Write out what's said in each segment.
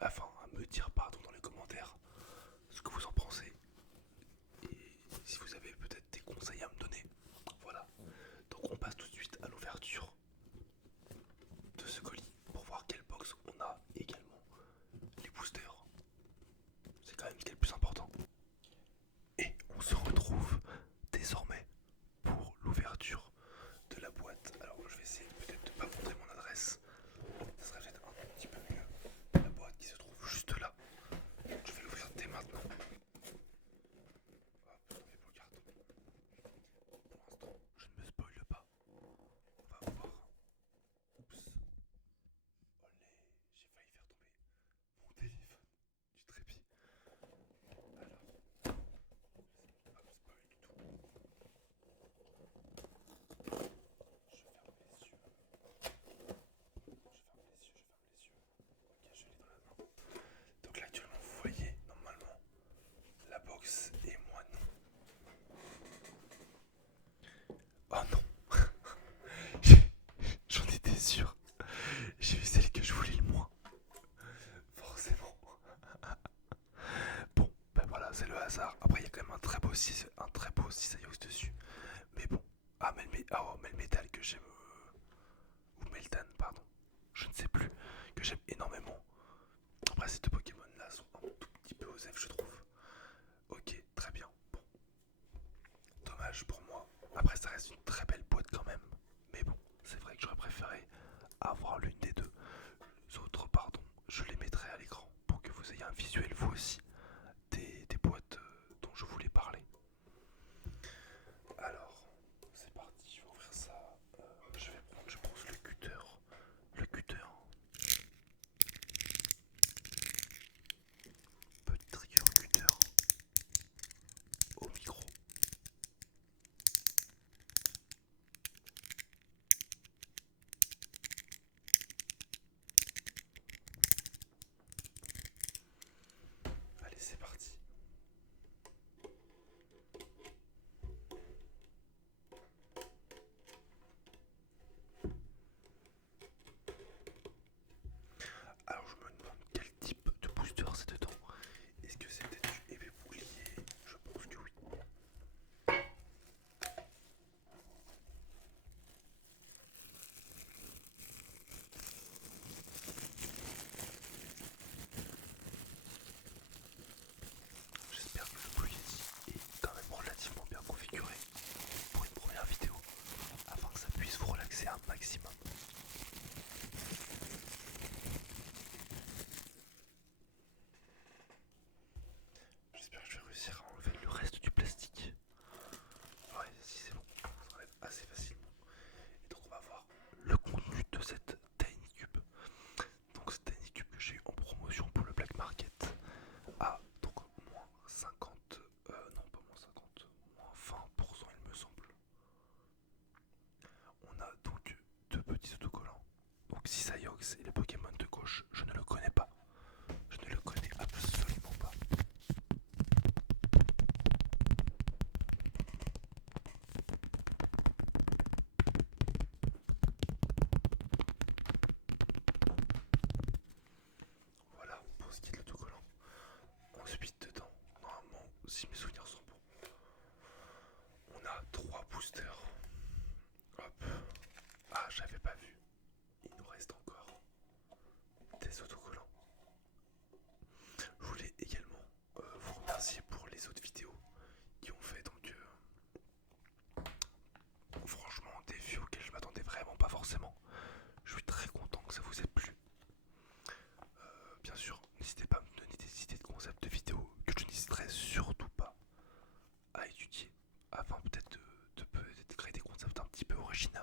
enfin à me dire pardon dans les commentaires ce que vous en pensez et si vous avez peut-être des conseils à me donner. Voilà. Donc on passe tout de suite à l'ouverture de ce colis pour voir quelle box on a également les boosters. C'est quand même ce qui est le plus important. Et on se retrouve désormais pour l'ouverture de la boîte. Alors je vais essayer peut-être de ne pas montrer mon adresse. Ça serait peut-être un petit peu mieux. La boîte qui se trouve juste là. Je vais l'ouvrir dès maintenant. Hop, on met le carton. Pour l'instant, je ne me spoile pas. On va voir. Oups. Olé, j'ai failli faire tomber mon téléphone. Du trépied. Alors, pas me spoil du tout. Je ferme les yeux. Ok, je l'ai dans la main. Donc là actuellement vous voyez normalement la box et moi non. Oh non. J'en étais sûr. J'ai eu celle que je voulais le moins. Forcément. Bon, ben voilà, c'est le hasard. Après il y a quand même un très beau Cisaillux dessus. Mais bon. Ah, Melmetal que j'aime. Ou Meltan, pardon. Je ne sais plus. Que j'aime énormément. Après ces deux Pokémon là sont un tout petit peu osef je trouve. Ok, très bien. Bon. Dommage pour moi. Après ça reste une très belle boîte quand même. Mais bon, c'est vrai que j'aurais préféré avoir l'une des deux. Les autres, pardon, je les mettrai à l'écran pour que vous ayez un visuel vous aussi des boîtes dont je voulais parler. Alors, c'est parti, je vais ouvrir ça. Je vais prendre, je pense, le cutter. Le cutter. Petit trigger cutter au micro. Allez, c'est parti. Alors, je me demande quel type de booster c'est dedans. Est-ce que c'est peut-être du épée bouclier? Je pense que oui. J'espère que le Blue Yeti est quand même relativement bien configuré pour une première vidéo afin que ça puisse vous relaxer un maximum. J'espère que je vais réussir à enlever le reste du plastique. Ouais, si c'est bon, ça s'enlève assez facilement. Et donc on va voir le contenu de cette Tiny Cube. Donc cette Tiny Cube que j'ai eu en promotion pour le Black Market à donc moins 50, non pas moins 50, moins 20% il me semble. On a donc deux petits autocollants. Donc Cisaillux et le Pokémon de gauche, je ne le connais pas. Je ne le connais absolument pas. Voilà pour ce qui est de l'autocollant. Ensuite dedans, normalement, si mes souvenirs sont bons, on a trois boosters. Hop. Ah, j'avais pas vu. Il nous reste encore des autocollants. Je voulais également vous remercier pour les autres vidéos qui ont fait donc franchement des vues auxquelles je m'attendais vraiment pas forcément. Je suis très content que ça vous ait plu. Bien sûr, n'hésitez pas à me donner des idées de concepts de vidéos que je n'hésiterai surtout pas à étudier afin peut-être de peut-être créer des concepts un petit peu originaux.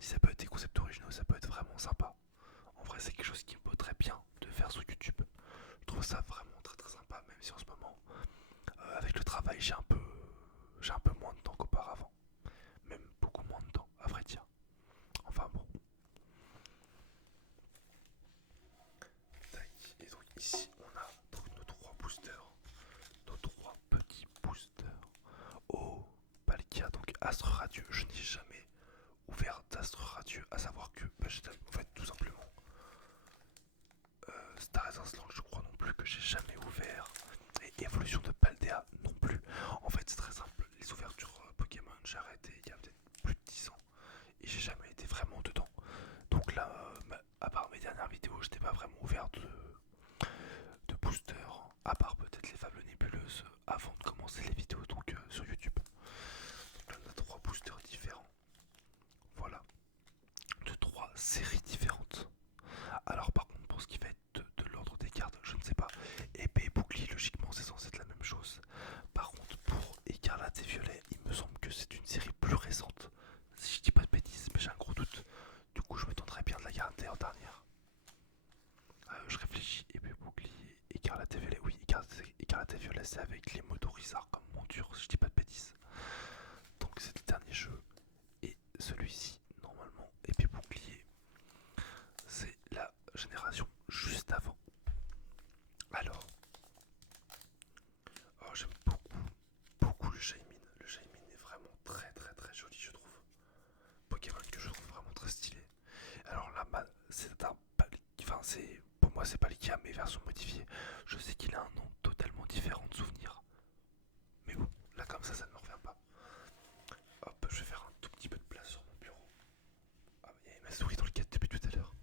Si ça peut être des concepts originaux, ça peut être vraiment sympa. En vrai, c'est quelque chose qui me vaut très bien de faire sur YouTube. Je trouve ça vraiment très très sympa, même si en ce moment, avec le travail, j'ai un peu moins de temps qu'auparavant. Même beaucoup moins de temps, à vrai dire. Enfin bon. Tac. Et donc ici, on a donc nos trois boosters. Nos trois petits boosters. Oh, Palkia, donc Astre Radieux. Je n'ai jamais ouvert d'Astre Radieux, à savoir que, en fait, tout simplement, Star Essence j'ai jamais été vraiment dedans. Donc là, à part mes dernières vidéos, je n'étais pas vraiment ouvert de boosters, à part peut-être les fables nébuleuses avant de commencer les vidéos donc sur YouTube. Donc là on a 3 boosters différents. Voilà, de 3 séries différentes. Alors par contre pour ce qui va être de l'ordre des cartes, je ne sais pas. Épée et bouclier, logiquement c'est censé être la même chose. Par contre pour écarlate et violet, il me semble que c'est une série plus récente. Si je dis pas de bêtises, mais j'ai un gros doute. Du coup je me tenterais bien de la garder en dernière. Je réfléchis, épée bouclier, écarlate et violet. Oui, écarlate et violet c'est avec les motorisards comme monture, si je dis pas de bêtises. Donc c'est le dernier jeu. Et celui-ci, normalement, épée bouclier, c'est la génération juste avant. Alors, oh, j'aime beaucoup le Shaymin. Le Shaymin est vraiment très joli, je trouve. Pokémon que je trouve vraiment très stylé. Alors là, c'est un enfin c'est pour moi c'est pas l'IKEA mais version modifiée. Je sais qu'il a un nom totalement différent de souvenir. Mais bon, là comme ça ne me revient pas. Hop, je vais faire un tout petit peu de place sur mon bureau. Ah, il y a ma souris dans le cadre depuis tout à l'heure.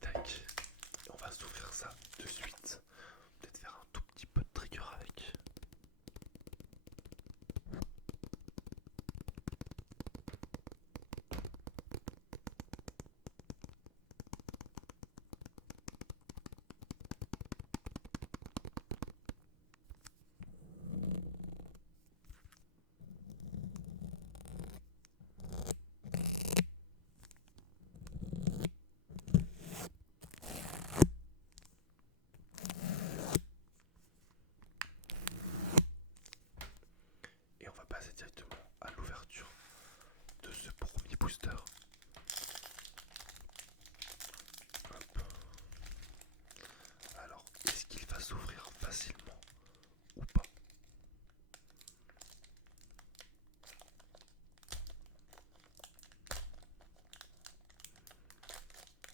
Tac. On va s'ouvrir ça de suite. Peut-être faire un tout petit peu de trigger avec. Et on va passer directement à l'ouverture de ce premier booster. Hop. Alors, est-ce qu'il va s'ouvrir facilement ou pas?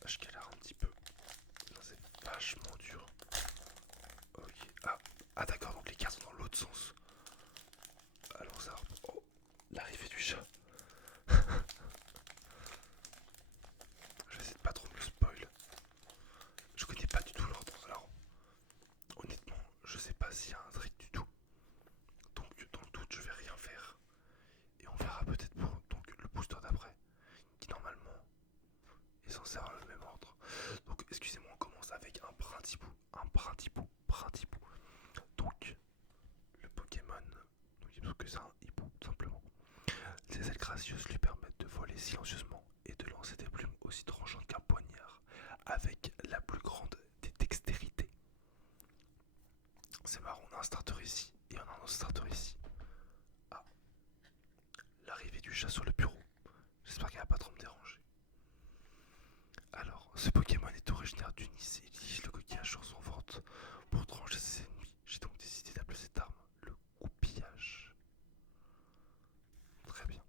Je galère un petit peu. C'est vachement dur. Ok. Ah d'accord, donc les cartes sont dans l'autre sens. Alors ça. Oh, l'arrivée du chat. Je vais essayer de pas trop me le spoil. Je connais pas du tout l'ordre. Alors, honnêtement, je sais pas s'il y a un trick du tout. Donc, dans le doute, je vais rien faire. Et on verra peut-être pour donc, le booster d'après, qui normalement est censé avoir le même ordre. Donc, excusez-moi, on commence avec un Printibou. Un Printibou. Donc, le Pokémon, donc il me semble que c'est un hibou, tout simplement. Ses ailes gracieuses lui permettent de voler silencieusement et de lancer des plumes aussi tranchantes qu'un poignard, avec la plus grande des dextérités. C'est marrant, on a un starter ici et on a un autre starter ici. Ah, l'arrivée du chat sur le bureau. J'espère qu'il va pas trop me déranger. Alors, ce Pokémon est originaire du Nice et utilise le coquillage sur son ventre pour trancher ses ennemis. J'ai donc décidé d'appeler cette arme le coupillage. Très bien.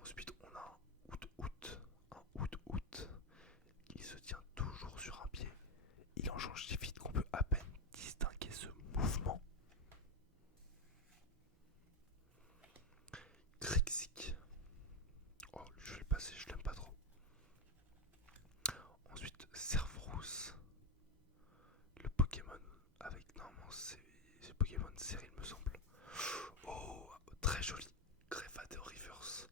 Ensuite, on a un Out. Il se tient toujours sur un pied. Il en change si vite qu'on peut à peine distinguer ce mouvement. Grexic. Oh, je vais le passer, je l'aime pas trop. Ensuite, Cerfrousse. Le Pokémon avec. Normalement, c'est Pokémon de série, il me semble. Oh, très joli. Greffador Reverse.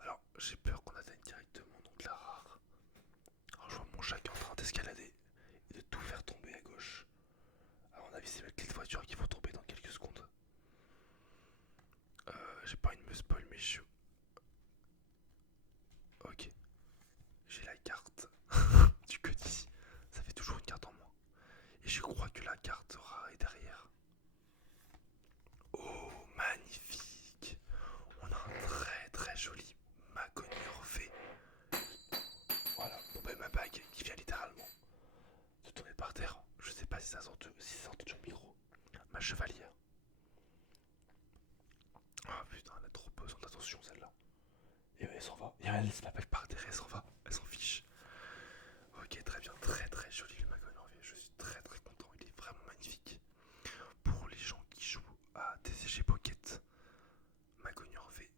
Alors, j'ai peur qu'on atteigne directement donc la rare. Alors, je vois mon chat qui est en train d'escalader et de tout faire tomber à gauche. À mon avis, c'est mes clés de voiture qui vont tomber dans quelques secondes. J'ai pas envie de me spoil, mais je. Ok. J'ai la carte du que d'ici. Ça fait toujours une carte en moins. Et je crois que la carte rare est derrière. Oh, magnifique. On a un très joli Macognure V. Voilà, bon ben ma bague qui vient littéralement de tomber par terre. Je sais pas si ça sent du micro. Ma chevalière. Ah putain, elle a trop besoin d'attention celle-là. Et elle s'en va. Et elle laisse ma bague par terre, elle s'en va. Elle s'en fiche. Ok, très bien, très joli le Macognure V. Je suis très content, il est vraiment magnifique. Pour les gens qui jouent à TCG Pocket, Macognure V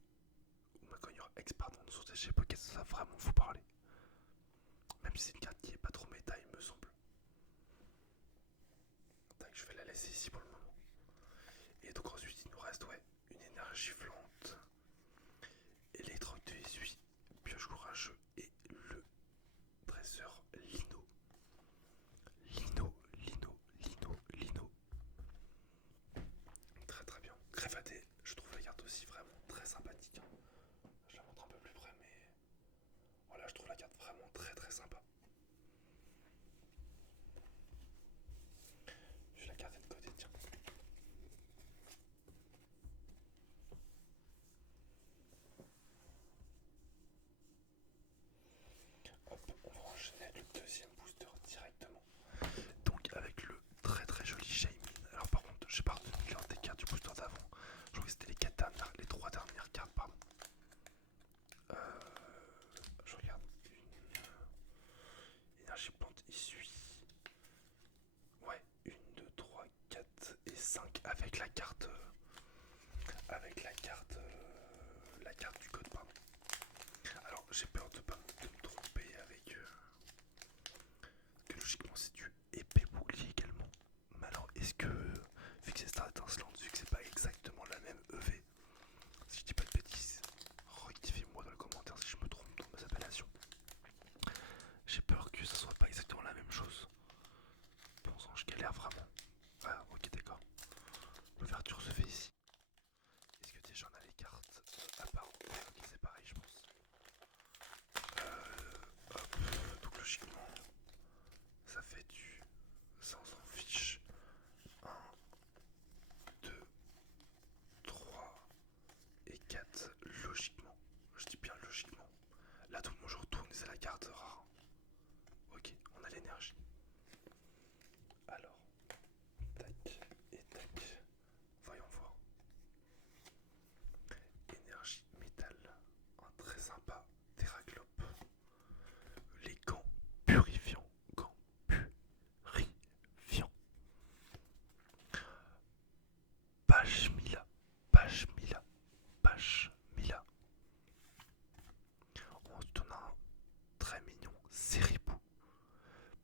ou Macognure sur TG Pocket, ça va vraiment vous parler. Même si c'est une carte qui est pas trop méta, il me semble. Tac, je vais la laisser ici pour le moment. Et donc ensuite il nous reste une énergie volante, électroque de essuie, pioche courageux et le dresseur Lino. Lino. Très très bien. Crévaté, je trouve la carte aussi vraiment très sympathique. Je la montre un peu plus près, mais voilà, je trouve la carte vraiment très très sympa. Je vais la garder de côté, tiens. Hop, on va enchaîner le deuxième booster directement. Donc avec le très très joli Shaymin. Alors par contre, j'ai pas retenu l'ordre des cartes du booster d'avant. Je crois que c'était les 3 dernières cartes, pardon. Je regarde une énergie plante essuie. Ouais, 1, 2, 3, 4 et 5 avec la carte. La carte du code, pardon. Alors j'ai peur de me tromper avec. Que logiquement c'est du épée bouclier également. Mais alors est-ce que, vu que c'est Star étincelante, vu que c'est pas exactement la même EV, si je dis pas de bêtises, rectifiez-moi dans le commentaire si je me trompe dans mes appellations. J'ai peur que ça soit pas exactement la même chose. Bon sang, je galère vraiment. Ah ok d'accord. L'ouverture se fait ici. Est-ce que déjà on a les cartes à part? Ok c'est pareil je pense. Hop, donc logiquement ça fait du... ça on s'en fiche. 1, 2, 3 et 4 logiquement. Je dis bien logiquement. Là tout le monde je retourne et c'est la carte rare. Ok, on a l'énergie. Alors, tac et tac. Voyons voir. Énergie métal. Un très sympa Terraclope. Les gants purifiants. Gants purifiants. Pashmila. Pashmila. Pashmila. Ensuite on a un très mignon Seribou.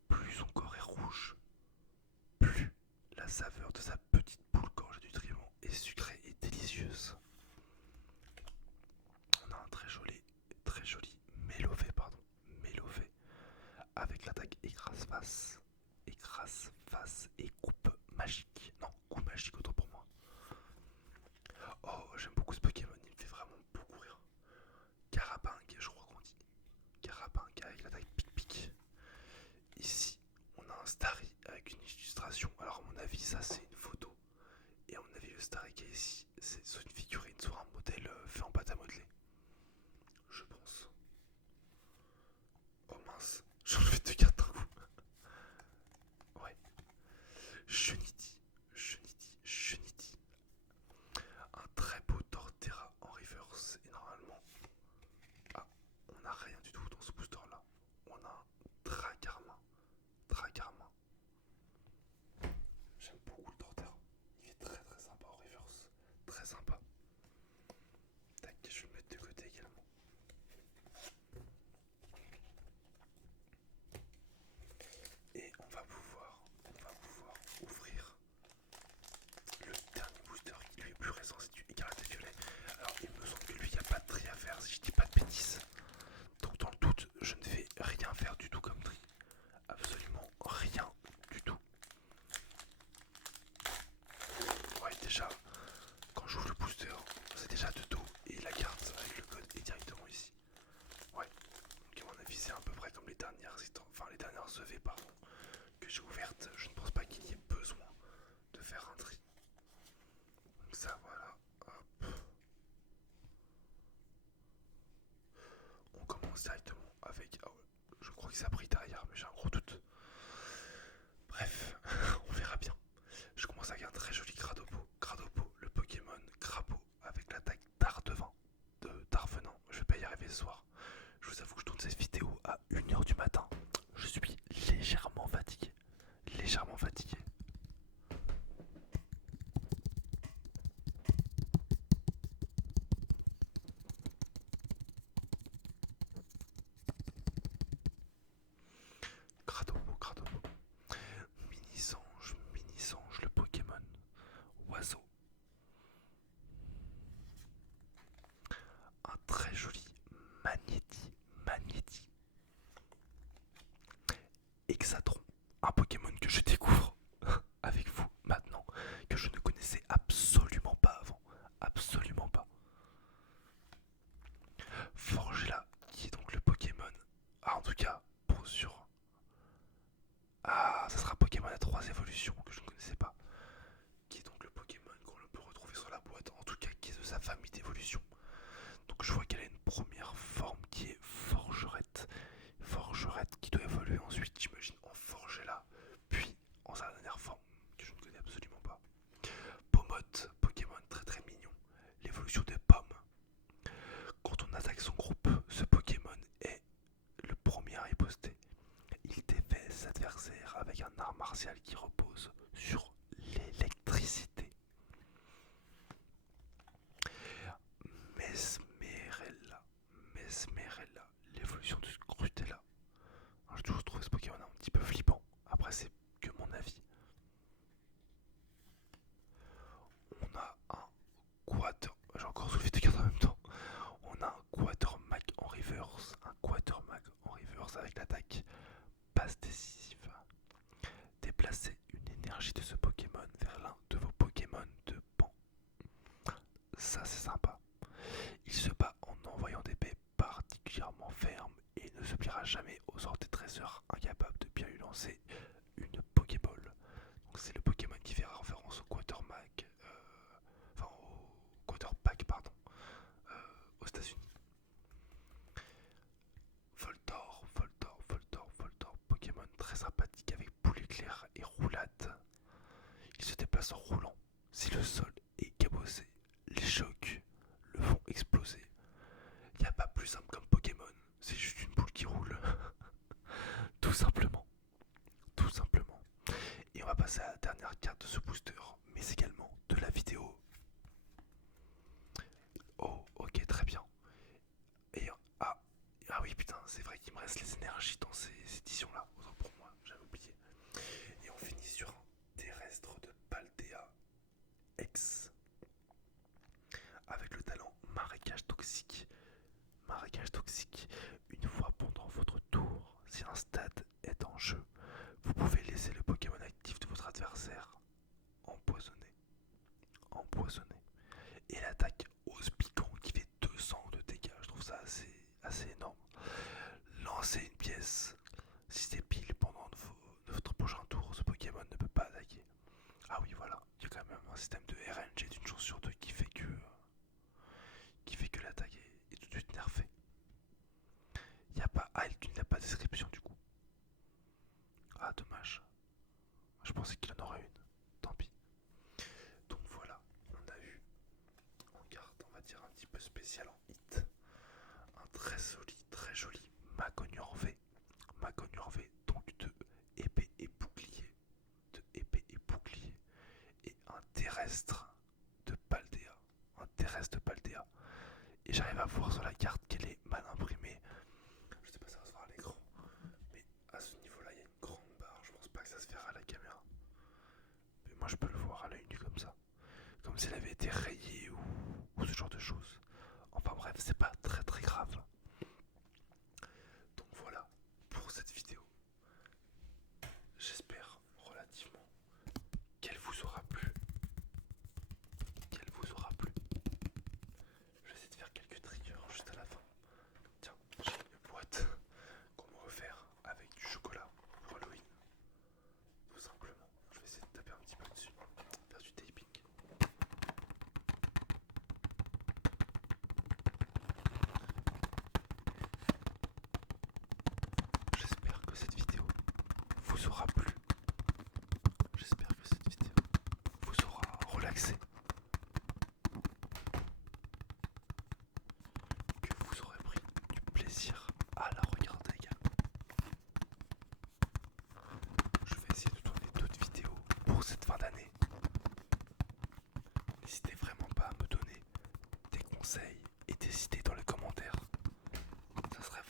Plus son corps est rouge, plus la saveur de sa petite boule gorgée de nutriments est sucrée et délicieuse. On a un très joli Mélové, avec l'attaque écrase face et coupe magique. Non, coup magique autant pour moi. Oh, j'aime beaucoup ce Pokémon, il me fait vraiment beaucoup rire. Carapingue, je crois qu'on dit. Carapingue avec l'attaque pic-pic. Ici, on a un Starry avec une illustration. Alors, à mon avis, ça c'est une photo. Et à mon avis, le Starry qui est ici, c'est soit une figurine, soit un modèle fait en pâte à modeler. Je pense. Oh mince, j'ai enlevé 2 cartes d'un coup. Ouais. Chenity. Un très beau Torterra en reverse. Et normalement. Ah, on n'a rien du tout dans ce booster là. On a un Dragarmin. J'aime beaucoup le Torterra. Il est très très sympa en reverse. Très sympa. Tac, je vais le mettre de côté également. Et on va pouvoir ouvrir le dernier booster qui lui est plus récent, c'est du Écarlate Violet. Alors il me semble que lui il n'y a pas de tri à faire si je dis pas de bêtises. Donc dans le doute, je ne vais rien faire du tout comme tri. Absolument rien du tout. Ouais déjà, quand j'ouvre le booster, c'est déjà de dos et la carte avec le code est directement ici. Ouais, donc à mon avis c'est à peu près comme les dernières EV pardon, que j'ai ouvertes. Je ne pense pas qu'il y ait besoin de faire un tri. Donc ça voilà, hop. On commence directement avec... Oh, je crois que ça a pris derrière mais j'ai un gros doute. Bref, on verra bien. Je commence avec un très joli Gradopo, le Pokémon crapaud avec l'attaque d'Ardevenant. Je vais pas y arriver ce soir. Je vous avoue que je tourne cette vidéo à 1h du matin. Je suis légèrement fatigué. art martial qui repose sur l'électricité. Mesmerella, Mesmerella, l'évolution de Scrutella. J'ai toujours trouvé ce Pokémon un petit peu flippant. Après, c'est que mon avis. On a un Quater. J'ai encore soulevé deux cartes en même temps. On a un Quatermack en reverse. Un Quatermack en reverse avec l'attaque passe décisive. Déplacez une énergie de ce Pokémon vers l'un de vos Pokémon de banc. Ça, c'est sympa. Il se bat en envoyant des baies particulièrement fermes et ne se pliera jamais aux ordres des dresseurs incapables de bien lui lancer une Pokéball. Donc c'est le Pokémon qui fait référence au Quatermack, enfin au Quaterpack pardon, aux États-Unis. Voltor, Pokémon très sympathique avec boule éclair et roulade. Il se déplace en roulant. Si le sol est cabossé, les chocs le font exploser. Il n'y a pas plus simple comme Pokémon, c'est juste une boule qui roule. Tout simplement. Tout simplement. Et on va passer à la dernière carte de ce booster, mais également de la vidéo. Oh, ok, très bien. Et ah oui, putain, c'est vrai qu'il me reste les énergies dans ces éditions-là. Autant pour moi, j'avais oublié. Et on finit sur un terrestre de Paldea X avec le talent marécage toxique. Marécage toxique. Une fois pendant votre tour, si un stade est en jeu, vous pouvez laisser le Pokémon actif de votre adversaire empoisonné. Empoisonné. Et l'attaque ose piquant qui fait 200 de dégâts. Je trouve ça assez énorme. Lancez une pièce. Si c'est pile pendant votre prochain tour, ce Pokémon ne peut pas attaquer. Ah oui, voilà. Il y a quand même un système de RNG d'une chance sur deux qui fait que l'attaque est tout de suite nerfée. Il n'y a pas il n'y a pas de description du coup. Ah, dommage. Je pensais qu'il en aurait une. Tant pis. Donc voilà, on a eu en carte, on va dire un petit peu spécial en hit. Un très solide, très joli Magognorvé. Magognorvé, donc de épée et bouclier. De épée et bouclier. Et un terrestre de Paldea. Un terrestre de Paldea. Et j'arrive à voir sur la carte qu'elle est mal imprimée. Je sais pas si ça va se voir à l'écran. Mais à ce niveau-là, il y a une grande barre. Je pense pas que ça se verra à la caméra. Mais moi, je peux le voir à l'œil nu comme ça. Comme si elle avait été rayée ou ce genre de choses. Enfin bref, c'est pas très très grave. Donc voilà pour cette vidéo. J'espère relativement qu'elle vous aura plu. Qu'elle vous aura plu. Je vais essayer de faire quelques triggers juste à la fin. Tiens, j'ai une boîte qu'on m'a offert avec du chocolat pour Halloween. Tout simplement. Je vais essayer de taper un petit peu dessus. Faire du taping. J'espère que cette vidéo vous aura plu. J'espère que cette vidéo vous aura relaxé. Que vous aurez pris du plaisir à la regarder également. Je vais essayer de tourner d'autres vidéos pour cette fin d'année. N'hésitez vraiment pas à me donner des conseils et des idées dans les commentaires. Ça serait